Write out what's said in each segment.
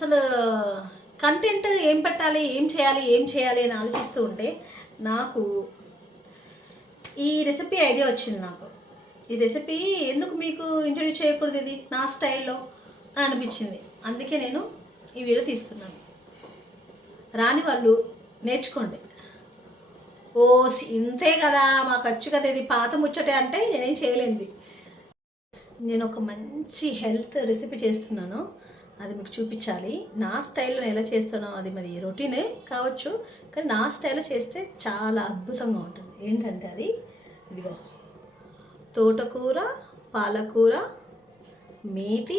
అసలు కంటెంట్ ఏం పెట్టాలి, ఏం చేయాలి అని ఆలోచిస్తూ ఉంటే నాకు ఈ రెసిపీ ఐడియా వచ్చింది. నాకు ఈ రెసిపీ ఎందుకు మీకు ఇంట్రడ్యూస్ చేయకూడదు, ఇది నా స్టైల్లో అని అనిపించింది. అందుకే నేను ఈ వీడియో తీస్తున్నాను. రాని వాళ్ళు నేర్చుకోండి. ఓ ఇంతే కదా, మాకు వచ్చు కదా, ఇది పాత ముచ్చటే అంటే నేనేం చేయలేండి. నేను ఒక మంచి హెల్త్ రెసిపీ చేస్తున్నాను, అది మీకు చూపించాలి. నా స్టైల్లో నేను ఎలా చేస్తున్నాను, అది మరి రొటీనే కావచ్చు, కానీ నా స్టైల్లో చేస్తే చాలా అద్భుతంగా ఉంటుంది. ఏంటంటే అది ఇదిగో తోటకూర, పాలకూర, మేతి,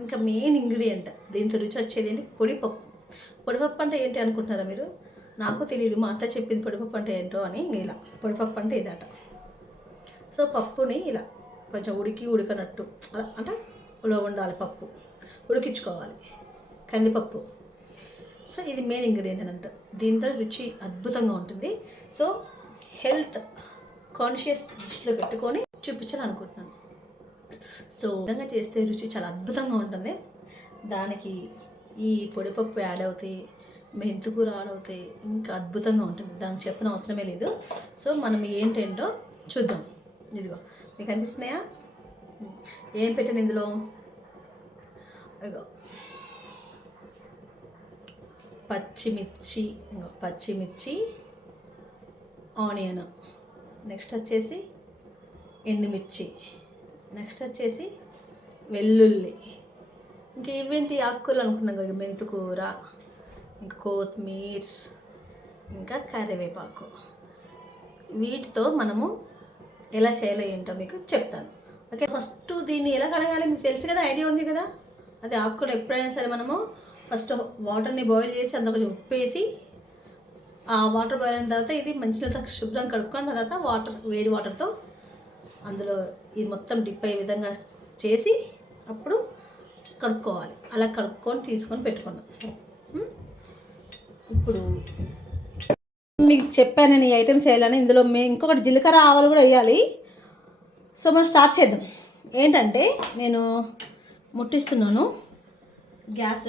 ఇంకా మెయిన్ ఇంగ్రీడియంట్ దీంతో రుచి వచ్చేది ఏంటి, పొడిపప్పు. పొడిపప్పు అంటే ఏంటి అనుకుంటున్నారా మీరు? నాకు తెలియదు, మా అత్త చెప్పింది పొడిపప్పు అంటే ఏంటో అని. ఇలా పొడిపప్పు అంటే ఇదట. సో పప్పుని ఇలా కొంచెం ఉడకనట్టు అలా అంటే ఇలా ఉండాలి, పప్పు ఉడికించుకోవాలి, కందిపప్పు. సో ఇది మెయిన్ ఇంగ్రీడియంట్ అన్నట్టు. దీంతో రుచి అద్భుతంగా ఉంటుంది. సో హెల్త్ కాన్షియస్ దృష్టిలో పెట్టుకొని చూపించాలనుకుంటున్నాను. సో విధంగా చేస్తే రుచి చాలా అద్భుతంగా ఉంటుంది. దానికి ఈ పొడిపప్పు యాడ్ అవుతాయి, మెంతికూర యాడ్ అవుతాయి, ఇంకా అద్భుతంగా ఉంటుంది. దానికి చెప్పిన అవసరమే లేదు. సో మనం ఏంటేంటో చూద్దాం. ఇదిగో మీకు అనిపిస్తున్నాయా ఏం పెట్టాను ఇందులో? ఇగో పచ్చిమిర్చి, ఆనియన్, నెక్స్ట్ వచ్చేసి ఎండుమిర్చి, నెక్స్ట్ వచ్చేసి వెల్లుల్లి, ఇంకా ఇవేంటి ఆకుకూరలు అనుకున్నాం కదా, మెంతికూర, ఇంకా కొత్తిమీర, ఇంకా కరివేపాకు. వీటితో మనము ఎలా చేయాలో ఏంటో మీకు చెప్తాను. ఓకే, ఫస్ట్ దీన్ని ఎలా కడగాలి మీకు తెలుసు కదా, ఐడియా ఉంది కదా. అది ఆకుకూరలు ఎప్పుడైనా సరే మనము ఫస్ట్ వాటర్ని బాయిల్ చేసి అందులో కొంచెం ఉప్పు వేసి, ఆ వాటర్ బాయిల్ అయిన తర్వాత ఇది మంచిగా శుభ్రంగా కడుక్కొని తర్వాత వేడి వాటర్తో అందులో ఇది మొత్తం డిప్ అయ్యే విధంగా చేసి అప్పుడు కడుక్కోవాలి. అలా కడుక్కొని తీసుకొని పెట్టుకున్నాం. ఇప్పుడు మీకు చెప్పాను నేను ఈ ఐటమ్స్ వేయాలని. ఇందులో ఇంకొకటి జీలకర్ర, ఆవాలు కూడా వేయాలి. సో మనం స్టార్ట్ చేద్దాం. ఏంటంటే నేను ముట్టిస్తున్నాను గ్యాస్.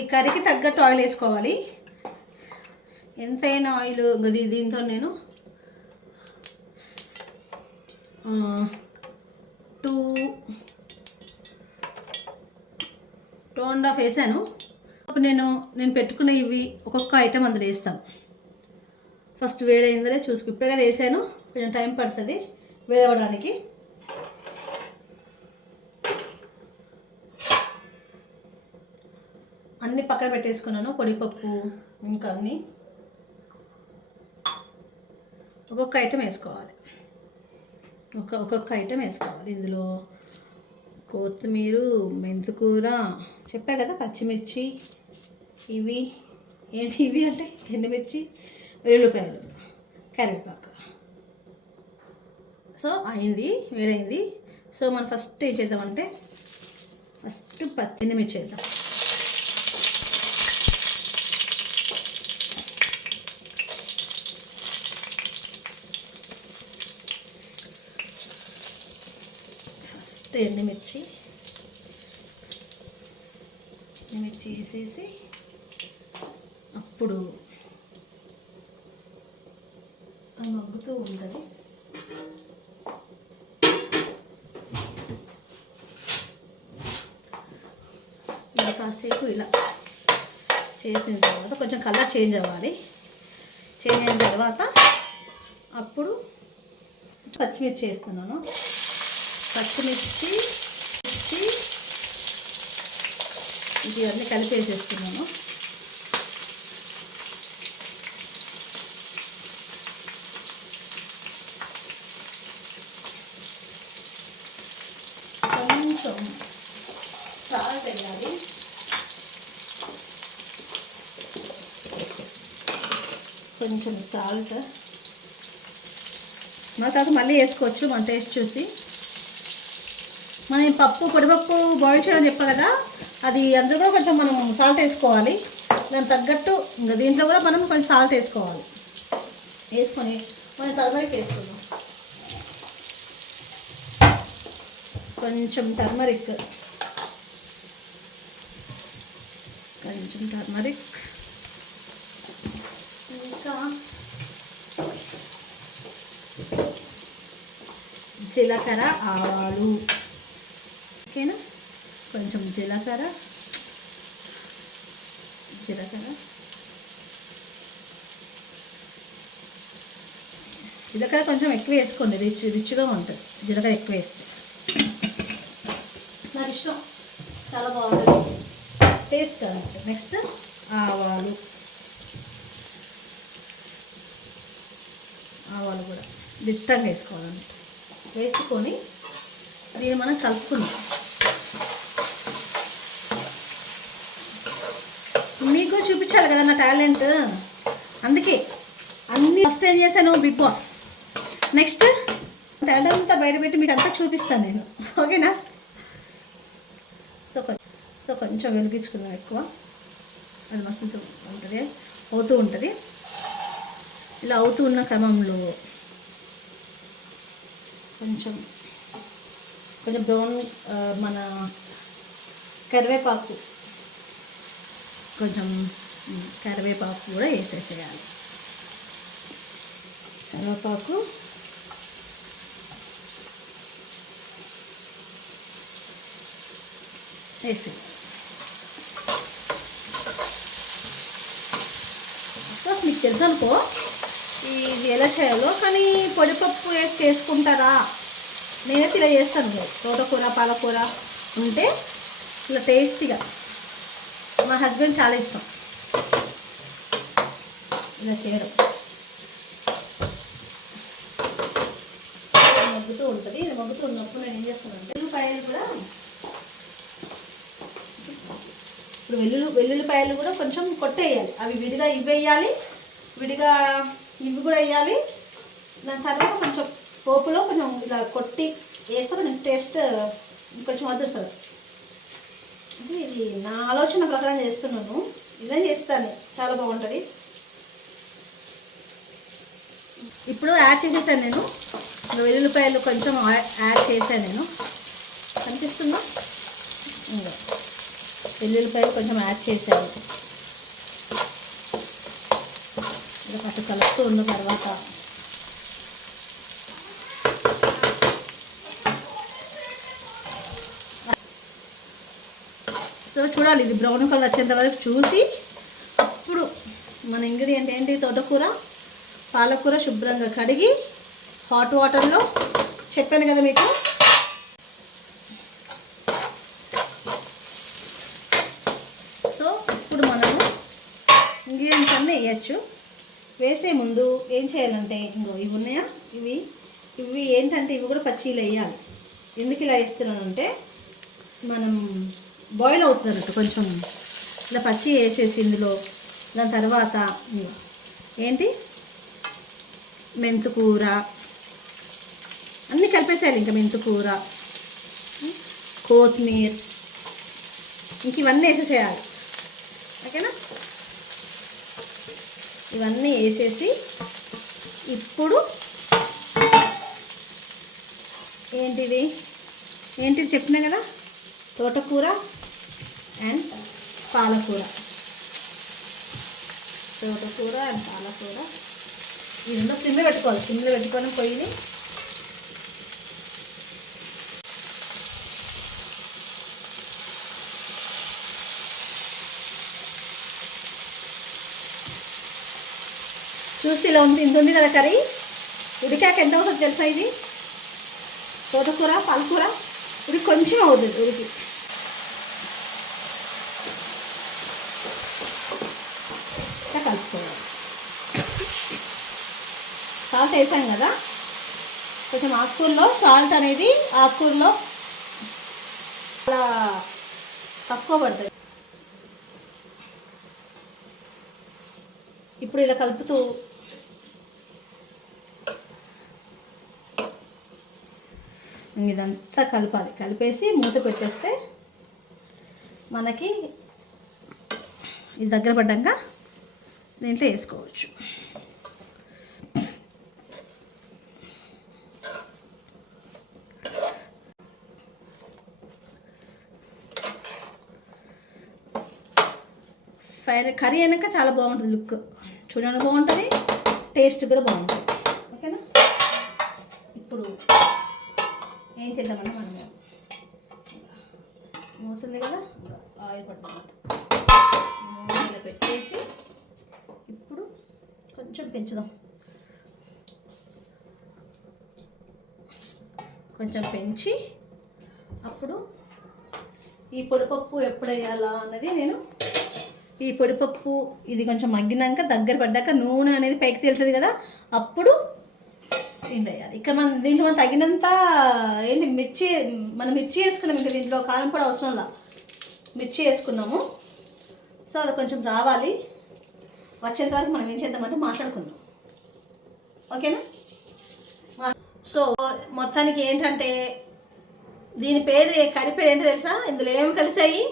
ఈ కర్రీకి తగ్గట్టు ఆయిల్ వేసుకోవాలి. ఎంతైనా ఆయిల్ దీంతో నేను 2.5 వేసాను. అప్పుడు నేను పెట్టుకున్న ఇవి ఒక్కొక్క ఐటెం అందులో వేస్తాను. ఫస్ట్ వేడైందలే చూసుకు, ఇప్పుడే కదా వేసాను, కొంచెం టైం పడుతుంది వేడవడానికి. అన్నీ పక్కన పెట్టేసుకున్నాను, పొడిపప్పు ఇంకా అన్నీ. ఒక్కొక్క ఐటెం వేసుకోవాలి, ఒక్కొక్క ఐటెం వేసుకోవాలి. ఇందులో కొత్తిమీర, మెంతికూర చెప్పా కదా, పచ్చిమిర్చి, ఇవి అంటే ఎండుమిర్చి, వెల్లుల్లిపాయలు, కరివేపాకు. సో వేడైంది. సో మనం ఫస్ట్ ఏం చేద్దామంటే ఫస్ట్ ఎండుమిర్చి వేద్దాం. ఎండుమిర్చి వేసేసి అప్పుడు మగ్గుతూ ఉంటుంది. ఇలా కాసేపు ఇలా చేసిన తర్వాత కొంచెం కలర్ చేంజ్ అవ్వాలి. చేంజ్ అయిన తర్వాత అప్పుడు పచ్చిమిర్చి వేస్తున్నాను. పచ్చిమిర్చి ఇవన్నీ కలిపేసేస్తున్నాను. కొంచెం సాల్ట్ వేయాలి. కొంచెం సాల్ట్ మన తర్వాత మళ్ళీ వేసుకోవచ్చు మన టేస్ట్ చూసి. మనం పొడిపప్పు బాయిల్ చేయాలని చెప్పా కదా, అది అందులో కూడా కొంచెం మనం సాల్ట్ వేసుకోవాలి. దానికి తగ్గట్టు ఇంకా దీంట్లో కూడా మనం కొంచెం సాల్ట్ వేసుకొని మనం టర్మరిక్ వేసుకుందాం. కొంచెం టర్మరిక్, ఇంకా జీలకర్ర, ఆవాలు. ఓకేనా, కొంచెం జీలకర్ర కొంచెం ఎక్కువ వేసుకోండి, రిచ్గా ఉంటుంది. జీలకర్ర ఎక్కువ వేస్తే నాకు ఇష్టం, చాలా బాగుంటుంది టేస్ట్ అన్నట్టు. నెక్స్ట్ ఆవాలు కూడా దిట్టంగా వేసుకోవాలన్నట్టు. వేసుకొని దీన్ని మనం కలుపుకుందాం. మీకు చూపించాలి కదా నా టాలెంట్, అందుకే అన్నీ ఫస్ట్ ఏం చేశాను బిగ్ బాస్. నెక్స్ట్ టాలెంట్ అంతా బయటపెట్టి మీకు అంతా చూపిస్తాను నేను, ఓకేనా. సో కొంచెం వెలిగించుకుందాం ఎక్కువ, అది మస్తు ఉంటుంది, అవుతూ ఉంటుంది. ఇలా అవుతూ ఉన్న క్రమంలో కొంచెం బ్రౌన్ మన కరివేపాకు కూడా వేసేసేయాలి. కరివేపాకు వేసి మీకు తెలుసు అనుకో ఇది ఎలా చేయాలో, కానీ పొడిపప్పు వేసి చేసుకుంటారా? నేనైతే ఇలా చేస్తాను. తోటకూర, పాలకూర ఉంటే ఇలా టేస్టీగా, మా హస్బెండ్ చాలా ఇష్టం ఇలా చేయడం. మగ్గుతూ ఉంటుంది. ఇది మగ్గుతూ ఉన్నప్పుడు నేను ఏం చేస్తానంటే ఉల్లిపాయలు కూడా, ఇప్పుడు వెల్లుల్లిపాయలు కూడా కొంచెం కొట్టేయాలి. అవి విడిగా ఇవి వేయాలి, విడిగా ఇవి కూడా వేయాలి. దాని తర్వాత కొంచెం పోపులో కొంచెం ఇలా కొట్టి వేస్తే కొంచెం టేస్ట్ కొంచెం అదృష్టం. అంటే ఇది నా ఆలోచన ప్రకారం చేస్తున్నాను, ఇలా చేస్తాను, చాలా బాగుంటుంది. ఇప్పుడు యాడ్ చేసేసాను నేను, వెల్లుల్లిపాయలు కొంచెం యాడ్ చేశాను నేను, కనిపిస్తుందా? వెల్లుల్లిపాయలు కొంచెం యాడ్ చేశాను. ఇలా పట్టు కలుపుతూ ఉన్న తర్వాత సో చూడాలి, ఇది బ్రౌన్ కలర్ వచ్చేంత వరకు చూసి అప్పుడు మన ఇంగ్రీడియంట్ ఏంటి, తోటకూర, పాలకూర శుభ్రంగా కడిగి హాట్ వాటర్లో చెప్పాను కదా మీకు. సో ఇప్పుడు మనము ఇంగ్రీడియంట్స్ అన్నీ వేయచ్చు. వేసే ముందు ఏం చేయాలంటే, ఇవి ఉన్నాయా, ఇవి ఏంటంటే ఇవి కూడా పచ్చిలు వేయాలి. ఎందుకు ఇలా వేస్తున్నానంటే, మనం బాయిల్ అవుతుంది అన్నట్టు, కొంచెం ఇలా పచ్చి వేసేసి ఇందులో. దాని తర్వాత ఏంటి, మెంతుకూర అన్నీ కలిపేసేయాలి. ఇంకా మెంతుకూర, కొత్తిమీర, ఇంక ఇవన్నీ వేసేసేయాలి, ఓకేనా. ఇవన్నీ వేసేసి ఇప్పుడు ఏంటిది చెప్పినా కదా, తోటకూర అండ్ పాలకూర. ఈ రెండు సిమ్లో పెట్టుకోవాలి. సిమ్లో పెట్టుకొని పొయ్యిని చూస్తే ఇలా ఉంది. ఇంత ఉంది కదా కర్రీ. ఉడికాక ఎంత అవుతుంది తెలుసా? ఇది తోటకూర, పాలకూర ఉడికి కొంచెం అవుతుంది. ఉడికి కలుపుకోవాలి. సాల్ట్ వేసాం కదా, కొంచెం ఆకుకూరలో సాల్ట్ అనేది ఆకుకూరలో అలా తక్కువ పడుతుంది. ఇప్పుడు ఇలా కలుపుతూ ఇదంతా కలపాలి. కలిపేసి మూత పెట్టేస్తే మనకి ఇది దగ్గర పడ్డాక దీంట్లో వేసుకోవచ్చు. కర్రీ అయినాక చాలా బాగుంటుంది, లుక్ చూడడానికి బాగుంటుంది, టేస్ట్ కూడా బాగుంటుంది. ఓకేనా, ఇప్పుడు ఏం చేద్దామంటే మనం మూసింది కదా, ఆయిల్ పట్టుకుంటాం, మూల పెట్టేసి ఇప్పుడు కొంచెం పెంచుదాం, కొంచెం పెంచి అప్పుడు ఈ పొడిపప్పు ఎప్పుడు వేయాలా అన్నది నేను ఈ పొడిపప్పు ఇది కొంచెం మగ్గినాక దగ్గర పడ్డాక నూనె అనేది పైకి తేలుతుంది కదా, అప్పుడు ఏంటి వేయాలి. ఇక్కడ మనం దీంట్లో మనం తగినంత ఏంటి మిర్చి వేసుకున్నాం, ఇంకా దీంట్లో కారం కూడా అవసరంలా మిర్చి వేసుకున్నాము. సో అది కొంచెం రావాలి, వచ్చేంత వరకు మనం ఏం చేద్దామంటే మాట్లాడుకుందాం. ఓకేనా. సో మొత్తానికి ఏంటంటే దీని పేరు కర్రీ పేరు ఏంటో తెలుసా? ఇందులో ఏమి కలిసాయి?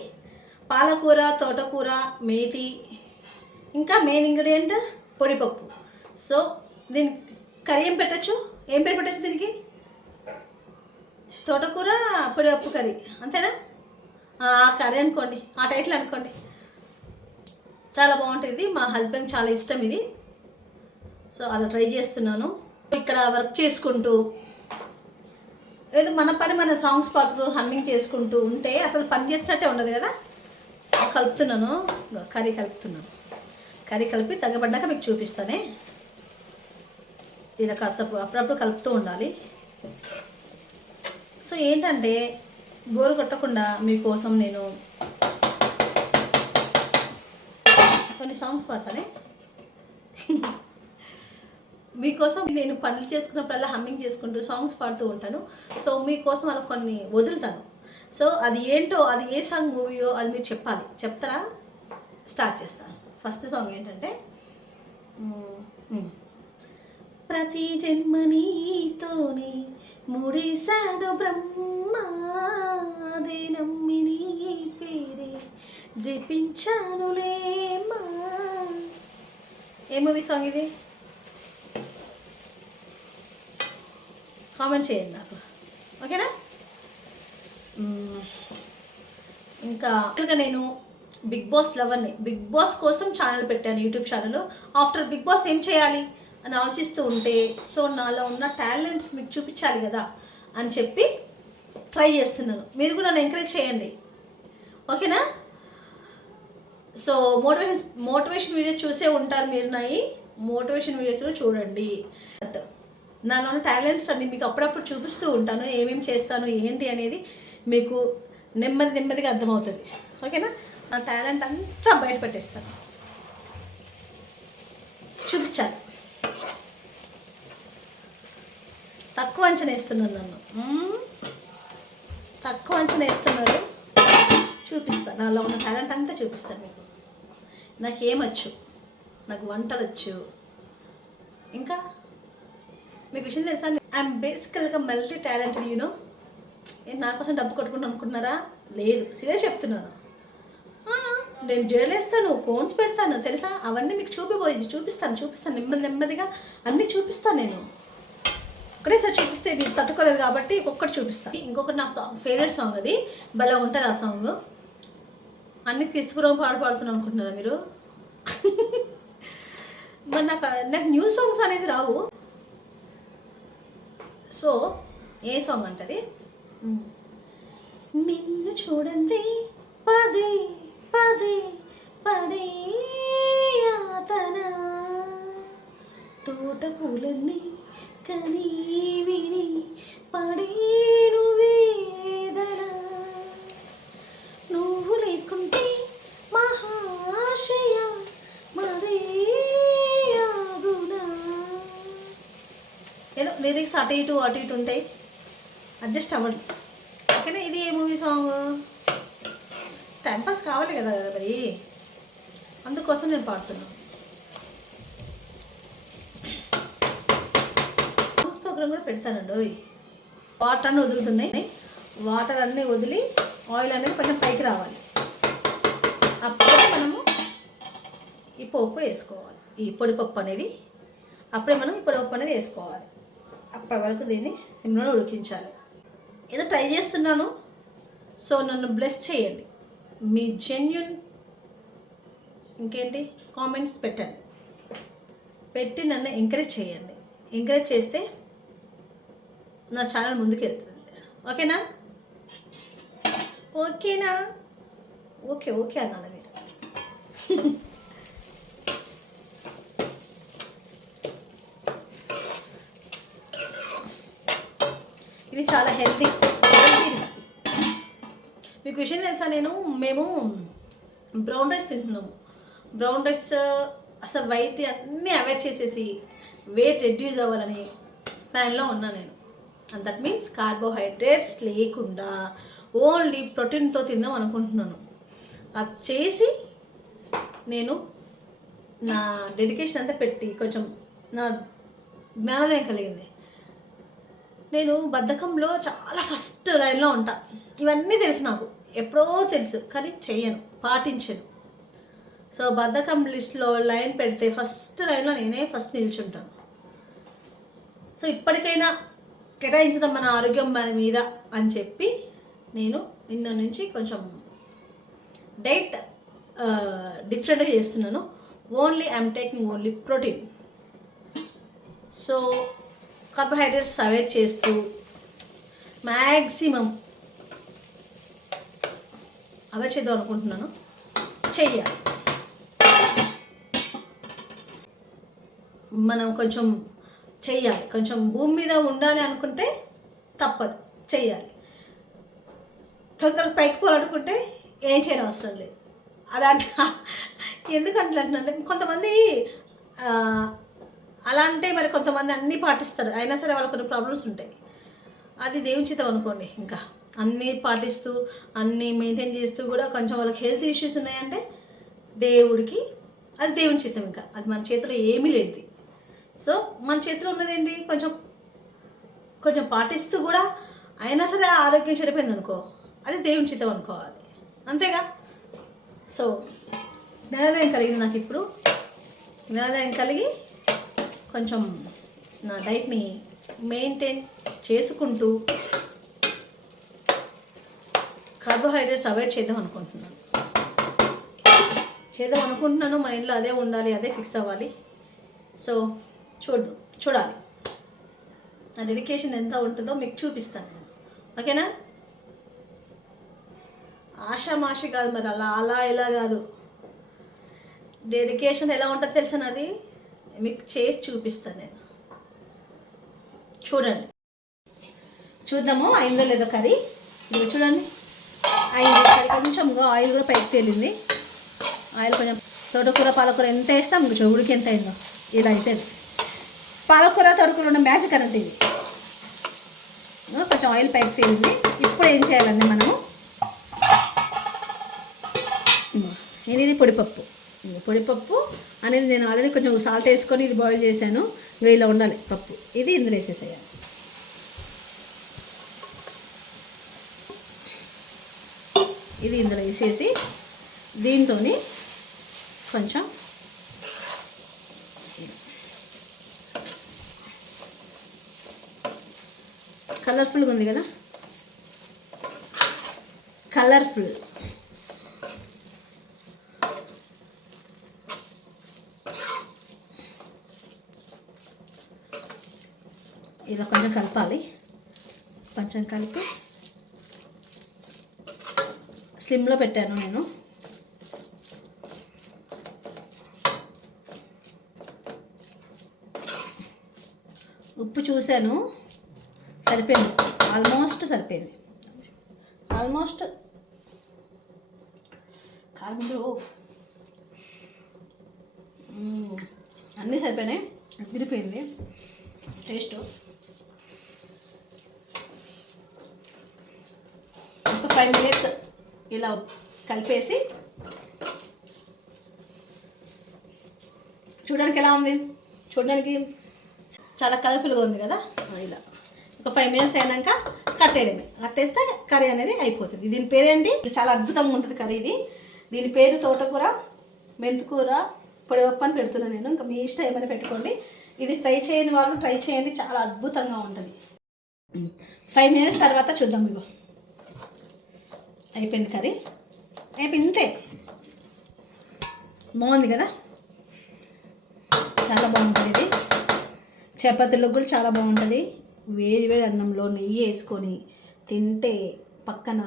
పాలకూర, తోటకూర, మేతి, ఇంకా మెయిన్ ఇంగ్రీడియంట్ పొడిపప్పు. సో దీని కర్రీ ఏం పెట్టచ్చు, ఏం పేరు పెట్టచ్చు దీనికి? తోటకూర పొడిపప్పు కర్రీ, అంతేనా? ఆ కర్రీ అనుకోండి, ఆ టైటిల్ అనుకోండి. చాలా బాగుంటుంది, మా హస్బెండ్ చాలా ఇష్టం ఇది. సో అలా ట్రై చేస్తున్నాను. ఇక్కడ వర్క్ చేసుకుంటూ ఏదో మన పని మన సాంగ్స్ పాడుతూ హమ్మింగ్ చేసుకుంటూ ఉంటే అసలు పని చేసినట్టే ఉండదు కదా. కలుపుతున్నాను, కర్రీ కలుపుతున్నాను. కర్రీ కలిపి తగ్గబడ్డాక మీకు చూపిస్తానే. ఇలా కాసేపు అప్పుడప్పుడు కలుపుతూ ఉండాలి. సో ఏంటంటే బోరు కొట్టకుండా మీకోసం నేను కొన్ని సాంగ్స్ పాడతానే. మీకోసం నేను పనులు చేసుకున్నప్పుడల్లా హమ్మింగ్ చేసుకుంటూ సాంగ్స్ పాడుతూ ఉంటాను. సో మీకోసం అలా కొన్ని వదులుతాను. సో అది ఏంటో, అది ఏ సాంగ్ మూవీయో అది మీరు చెప్పాలి. చెప్తారా? స్టార్ట్ చేస్తాను. ఫస్ట్ సాంగ్ ఏంటంటే ప్రతి జన్మనీతోనే ముడిసాడు బ్రహ్మ, అదే నమ్మి నీ పేరే జపించానులేమా. ఏ మూవీ సాంగ్ ఇది? కామెంట్ చేయండి నాకు, ఓకేనా. ఇంకా నేను బిగ్ బాస్ లవర్ని. బిగ్ బాస్ కోసం ఛానల్ పెట్టాను, YouTube channel. After Bigg Boss ఏం చేయాలి అని ఆలోచిస్తూ ఉంటే, సో నాలో ఉన్న టాలెంట్స్ మీకు చూపించాలి కదా అని చెప్పి ట్రై చేస్తున్నాను. మీరు కూడా నన్ను ఎంకరేజ్ చేయండి, ఓకేనా. సో మోటివేషన్ వీడియోస్ చూసే ఉంటారు మీరు, నాయి మోటివేషన్ వీడియోస్ కూడా చూడండి. నాలో ఉన్న టాలెంట్స్ అన్ని మీకు అప్పుడప్పుడు చూపిస్తూ ఉంటాను. ఏమేమి చేస్తాను ఏంటి అనేది మీకు నెమ్మదిగా అర్థమవుతుంది, ఓకేనా. నా టాలెంట్ అంతా బయట పెట్టేస్తాను, చూపించాలి. తక్కువ అంచనా వేస్తున్నాను, నన్ను తక్కువ అంచనా వేస్తున్నారు. చూపిస్తాను, నాలో ఉన్న టాలెంట్ అంతా చూపిస్తాను మీకు. నాకేమొచ్చు, నాకు వంటలు వచ్చు. ఇంకా మీకు విషయం తెలుసా, ఐఎమ్ బేసికల్గా మల్టీ టాలెంటెడ్, యూనో. నేను నా కోసం డబ్బు కొట్టుకుంటూ అనుకుంటున్నారా? లేదు, సీరియస్ చెప్తున్నాను. నేను జేలేస్తాను, కోన్స్ పెడతాను తెలుసా. అవన్నీ మీకు చూపిస్తాను నెమ్మదిగా అన్నీ చూపిస్తాను. నేను ఒకటేసారి చూపిస్తే మీరు తట్టుకోలేదు కాబట్టి ఒక్కొక్కటి చూపిస్తాను. ఇంకొకటి నా ఫేవరెట్ సాంగ్, అది భలే ఉంటుంది ఆ సాంగ్. అన్ని క్రిస్తుపురం పాడుతున్నాను అనుకుంటున్నారా మీరు? మరి నాకు న్యూ సాంగ్స్ అనేది రావు. సో ఏ సాంగ్ అంటది? నిన్ను చూడండి పదే పదే పడే యాతన, తోట పూలన్నీ కనీ విని పడేను వేదన, నువ్వు లేకుంటే మహాశయ మదే ఆగునా. ఏదో లిరిక్స్ అటు ఇటు ఉంటాయి, అడ్జస్ట్ అవ్వండి, ఓకేనా. ఇది ఏ మూవీ సాంగ్? టైంపాస్ కావాలి కదా మరి, అందుకోసం నేను పాడుతున్నాను. ప్రోగ్రామ్ కూడా పెడతానండి. వాటర్ అన్నీ వదులుతున్నాయి, వాటర్ అన్నీ వదిలి ఆయిల్ అనేది కొంచెం పైకి రావాలి. అప్పుడే మనము ఈ పప్పు వేసుకోవాలి, ఈ పొడిపప్పు అనేది. అప్పుడే మనం ఈ పొడిపప్పు అనేది వేసుకోవాలి. అప్పటి వరకు దీన్ని ఇందులో ఉడికించాలి. ఏదో ట్రై చేస్తున్నాను, సో నన్ను బ్లెస్ చేయండి. మీ జెన్యున్ ఇంకేంటి కామెంట్స్ పెట్టండి, పెట్టి నన్ను ఎంకరేజ్ చేయండి. ఎంకరేజ్ చేస్తే నా ఛానల్ ముందుకు వెళ్తుంది. ఓకేనా? ఓకేనా? ఓకే ఓకే అన్నాను మీరు. ఇది చాలా హెల్తీ రెసిపీ. మీకు విషయం తెలుసా, మేము బ్రౌన్ రైస్ తింటున్నాము. బ్రౌన్ రైస్ అసలు వైట్ అన్నీ అవాయిడ్ చేసేసి వెయిట్ రెడ్యూస్ అవ్వాలని ప్లాన్లో ఉన్నాను నేను. అండ్ దట్ మీన్స్ కార్బోహైడ్రేట్స్ లేకుండా ఓన్లీ ప్రోటీన్తో తిందాం అనుకుంటున్నాను. అది చేసి నేను నా డెడికేషన్ అంతా పెట్టి కొంచెం నా జ్ఞానోదయం కలిగింది. నేను బద్ధకంలో చాలా ఫస్ట్ లైన్లో ఉంటా. ఇవన్నీ తెలుసు నాకు, ఎప్పుడో తెలుసు, కానీ చెయ్యను, పాటించను. సో బద్ధకం లిస్ట్లో లైన్ పెడితే ఫస్ట్ లైన్లో నేనే ఫస్ట్ నిల్చుంటాను. సో ఇప్పటికైనా కేటాయించదాం మన ఆరోగ్యం మీద అని చెప్పి నేను నిన్న నుంచి కొంచెం డైట్ డిఫరెంట్గా చేస్తున్నాను. Only I'm taking only protein. So carbohydrates avoid చేస్తూ మ్యాక్సిమం అవాయిడ్ చేద్దాం అనుకుంటున్నాను. చెయ్యాలి. మనం కొంచెం చెయ్యాలి, కొంచెం భూమి మీద ఉండాలి అనుకుంటే తప్పదు, చెయ్యాలి. తొందరగా పైకి పోవాలనుకుంటే ఏం చేయడం అవసరం లేదు. అలాంటి ఎందుకంటే కొంతమంది అలా అంటే మరి కొంతమంది అన్నీ పాటిస్తారు, అయినా సరే వాళ్ళకు కొన్ని ప్రాబ్లమ్స్ ఉంటాయి. అది దేవుని చిత్తం అనుకోండి. ఇంకా అన్నీ పాటిస్తూ అన్నీ మెయింటైన్ చేస్తూ కూడా కొంచెం వాళ్ళకి హెల్త్ ఇష్యూస్ ఉన్నాయంటే దేవుడికి అది దేవుని చిత్తం. ఇంకా అది మన చేతిలో ఏమీ లేదు. సో మన చేతిలో ఉన్నదేంటి, కొంచెం పాటిస్తూ కూడా అయినా సరే ఆరోగ్యం చెడిపోయింది అనుకో, అది దేవుని చిత్తం అనుకోవాలి, అంతేగా. సో జ్ఞానోదయం కలిగింది నాకు ఇప్పుడు. జ్ఞానోదయం కలిగి కొంచెం నా డైట్ని మెయింటైన్ చేసుకుంటూ కార్బోహైడ్రేట్స్ అవాయిడ్ చేద్దాం అనుకుంటున్నాను. మైండ్లో అదే ఉండాలి, అదే ఫిక్స్ అవ్వాలి. సో చూడాలి నా డెడికేషన్ ఎంత ఉంటుందో మీకు చూపిస్తాను నేను. ఓకేనా? ఆషామాషి కాదు, మరి అలా ఇలా కాదు. డెడికేషన్ ఎలా ఉంటుందో తెలుసా నాది, మీకు చేసి చూపిస్తాను నేను. చూద్దాము అయిందో లేదో కర్రీ. ఇది చూడండి, అయింది కర్రీ. కొంచెం ఆయిల్ కూడా పైకి తేలింది. ఆయిల్ కొంచెం తోటకూర పాలకూర ఎంత వేస్తాం మీకు చూడు, ఉడికి ఎంత అయిందో. ఇలా అయితే పాలకూర తోటకూర ఉన్న మ్యాజిక్ అన్నట్టు ఇది. కొంచెం ఆయిల్ పైకి తేలింది. ఇప్పుడు ఏం చేయాలండి మనము, ఇది పొడిపప్పు అనేది నేను ఆల్రెడీ కొంచెం సాల్ట్ వేసుకొని ఇది బాయిల్ చేశాను. ఇంకా ఇలా ఉండాలి పప్పు. ఇది ఇందులో వేసేసేయాలి. ఇది ఇందులో వేసేసి దీంతో కొంచెం కలర్ఫుల్గా ఉంది కదా, కలర్ఫుల్. ఇలా కొంచెం కలపాలి. కొంచెం కలిపి స్లిమ్లో పెట్టాను నేను. ఉప్పు చూశాను, సరిపోయింది, ఆల్మోస్ట్ సరిపోయింది. కారంలో అన్నీ సరిపోయినాయి, అదిరిపోయింది టేస్ట్. ఒక 5 minutes ఇలా కలిపేసి చూడడానికి ఎలా ఉంది, చూడడానికి చాలా కలర్ఫుల్గా ఉంది కదా. ఇలా ఒక 5 minutes అయినాక కట్టేయడమే. కట్టేస్తే కర్రీ అనేది అయిపోతుంది. దీని పేరేంటి, చాలా అద్భుతంగా ఉంటుంది కర్రీ ఇది. దీని పేరు తోటకూర మెంతికూర పొడిపప్పు అని పెడుతున్నాను నేను. ఇంకా మీ ఇష్టం ఏమైనా పెట్టుకోండి. ఇది ట్రై చేయని వాళ్ళు ట్రై చేయండి, చాలా అద్భుతంగా ఉంటుంది. 5 minutes తర్వాత చూద్దాం. మీకు అయిపోయింది కర్రీ, అయిపోయింది. ఇంతే, బాగుంది కదా, చాలా బాగుంటుంది ఇది. చపాతీలకు కూడా చాలా బాగుంటుంది. వేడి వేడి అన్నంలో నెయ్యి వేసుకొని తింటే పక్కన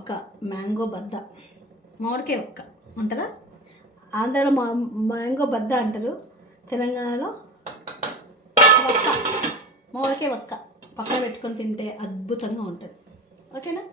ఒక మ్యాంగో బద్ద, మామిడికాయ ఒక్క అంటారా, ఆంధ్రాలో మ్యాంగో బద్ద అంటారు, తెలంగాణలో ఒక్క, మామిడికాయ ఒక్క పక్కన పెట్టుకొని తింటే అద్భుతంగా ఉంటుంది. ఓకేనా?